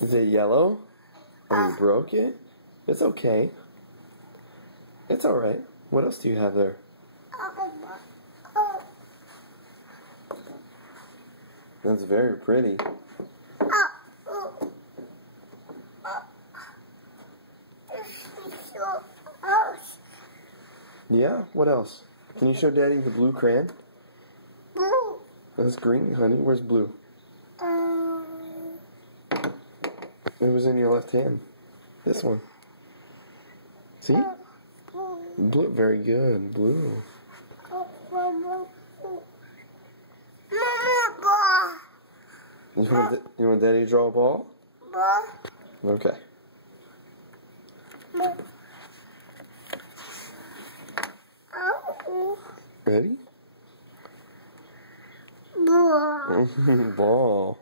Is it yellow? Oh, you broke it? It's okay. It's alright. What else do you have there? That's very pretty. Yeah, what else? Can you show Daddy the blue crayon? Blue. That's green, honey. Where's blue? It was in your left hand. This one. See? Blue. Very good. Blue. You want Daddy to draw a ball? Okay. Ready? Ball.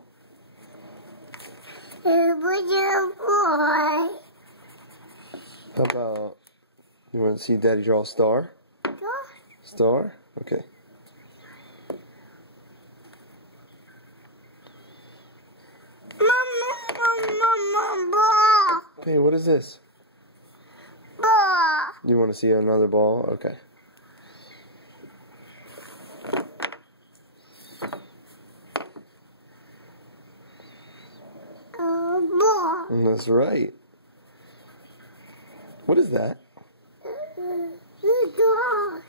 How about, you want to see Daddy draw a star? Star? Okay. Okay, what is this? You want to see another ball? Okay. That's right. What is that?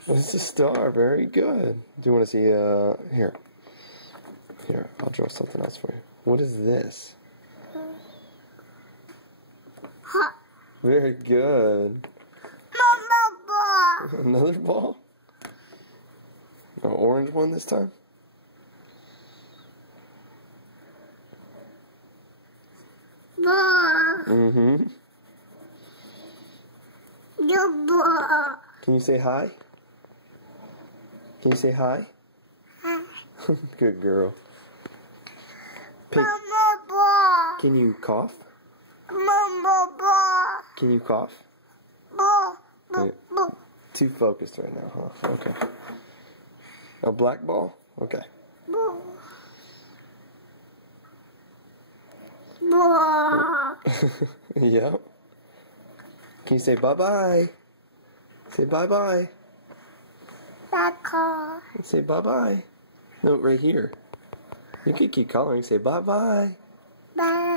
It's a star. Very good. Do you want to see, here. Here, I'll draw something else for you. What is this? Very good. Another ball? An orange one this time? Mm-hmm. Can you say hi? Can you say hi? Good girl. Can you cough? Can you cough? Yeah. Too focused right now, huh? Okay. A black ball? Okay. Yep. Can you say bye-bye? Say bye-bye. Say bye-bye. No, right here. You can keep coloring. Say bye-bye. Bye.